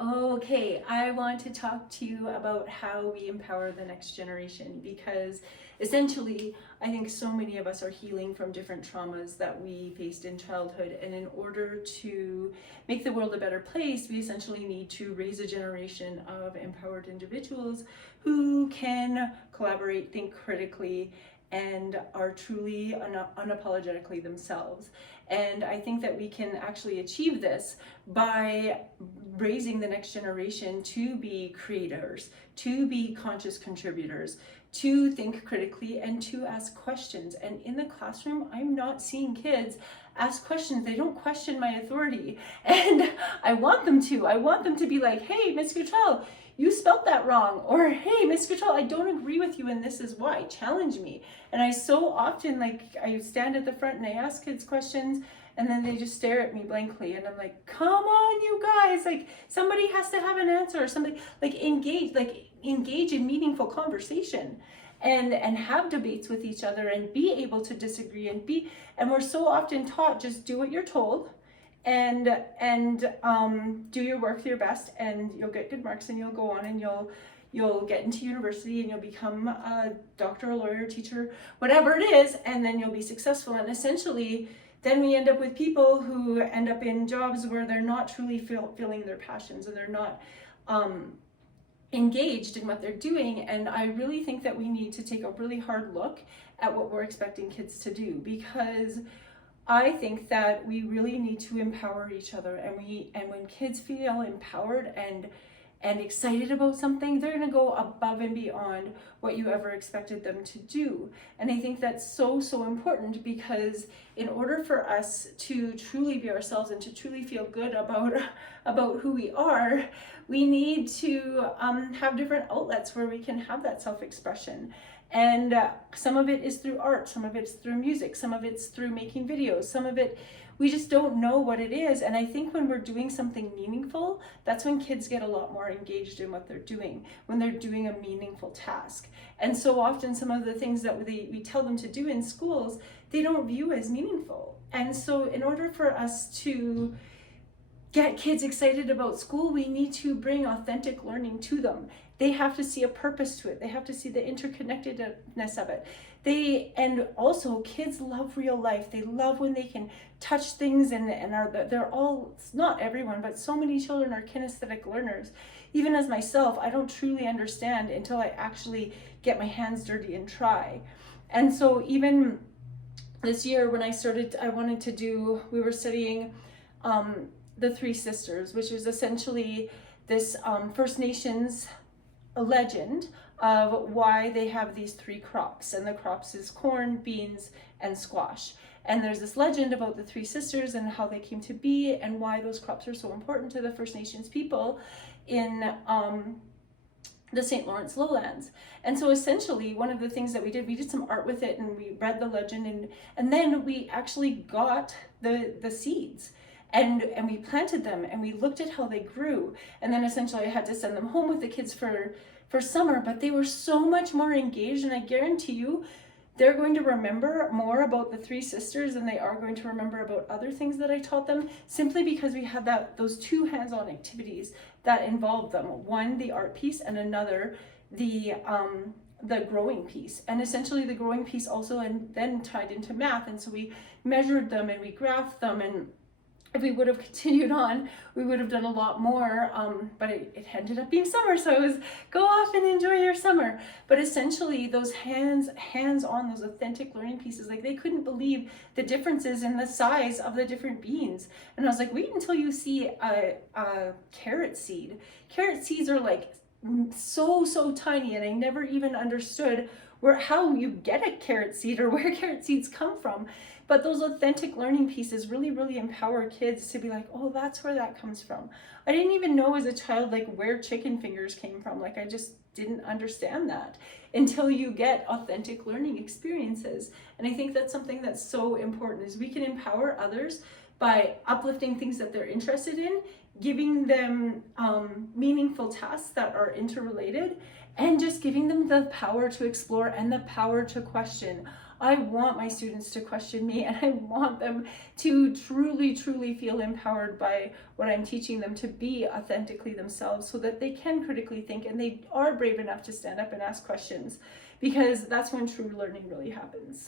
Okay, I want to talk to you about how we empower the next generation because essentially, I think so many of us are healing from different traumas that we faced in childhood. And in order to make the world a better place, we essentially need to raise a generation of empowered individuals who can collaborate, think critically, and are truly unapologetically themselves. And I think that we can actually achieve this by raising the next generation to be creators, to be conscious contributors, to think critically, and to ask questions. And in the classroom, I'm not seeing kids ask questions. They don't question my authority. And I want them to. I want them to be like, hey, Miss Cottrell, you spelt that wrong. Or, hey, Miss Cottrell, I don't agree with you and this is why. Challenge me. And I so often, I stand at the front and I ask kids questions, and then they just stare at me blankly. And I'm like, come on, you guys. Somebody has to have an answer. Or somebody, engage in meaningful conversation. And have debates with each other and be able to disagree and we're so often taught just do what you're told and do your work to your best and you'll get good marks and you'll go on and you'll get into university and you'll become a doctor, a lawyer, teacher, whatever it is, and then you'll be successful. And essentially then we end up with people who end up in jobs where they're not truly feeling their passions, and they're not engaged in what they're doing. And I really think that we need to take a really hard look at what we're expecting kids to do, because I think that we really need to empower each other. And when kids feel empowered and excited about something, they're going to go above and beyond what you ever expected them to do. And I think that's so important, because in order for us to truly be ourselves and to truly feel good about who we are, we need to have different outlets where we can have that self-expression. And some of it is through art, some of it's through music, some of it's through making videos, some of it we just don't know what it is. And I think when we're doing something meaningful, that's when kids get a lot more engaged in what they're doing, when they're doing a meaningful task. And so often some of the things that we tell them to do in schools, they don't view as meaningful. And so in order for us to get kids excited about school, we need to bring authentic learning to them. They have to see a purpose to it. They have to see the interconnectedness of it. And also kids love real life. They love when they can touch things they're all, not everyone, but so many children are kinesthetic learners. Even as myself, I don't truly understand until I actually get my hands dirty and try. And so even this year when we were studying the Three Sisters, which was essentially this First Nations legend of why they have these three crops, and the crops is corn, beans, and squash. And there's this legend about the Three Sisters and how they came to be and why those crops are so important to the First Nations people in the St. Lawrence lowlands. And so essentially one of the things that we did some art with it, and we read the legend, and then we actually got the seeds. And we planted them and we looked at how they grew. And then essentially I had to send them home with the kids for summer, but they were so much more engaged. And I guarantee you, they're going to remember more about the Three Sisters than they are going to remember about other things that I taught them, simply because we had those two hands-on activities that involved them. One, the art piece, and another, the growing piece. And essentially the growing piece also and then tied into math. And so we measured them and we graphed them, and if we would have continued on, we would have done a lot more, but it ended up being summer, so it was go off and enjoy your summer. But essentially those hands-on, those authentic learning pieces, they couldn't believe the differences in the size of the different beans. And I was like, wait until you see a carrot seed. Carrot seeds are so tiny, and I never even understood how you get a carrot seed or where carrot seeds come from. But those authentic learning pieces really empower kids to be like, oh, that's where that comes from. I didn't even know as a child where chicken fingers came from. I just didn't understand that until you get authentic learning experiences. And I think that's something that's so important, is we can empower others by uplifting things that they're interested in, giving them meaningful tasks that are interrelated, and just giving them the power to explore and the power to question. I want my students to question me, and I want them to truly, truly feel empowered by what I'm teaching them, to be authentically themselves so that they can critically think and they are brave enough to stand up and ask questions, because that's when true learning really happens.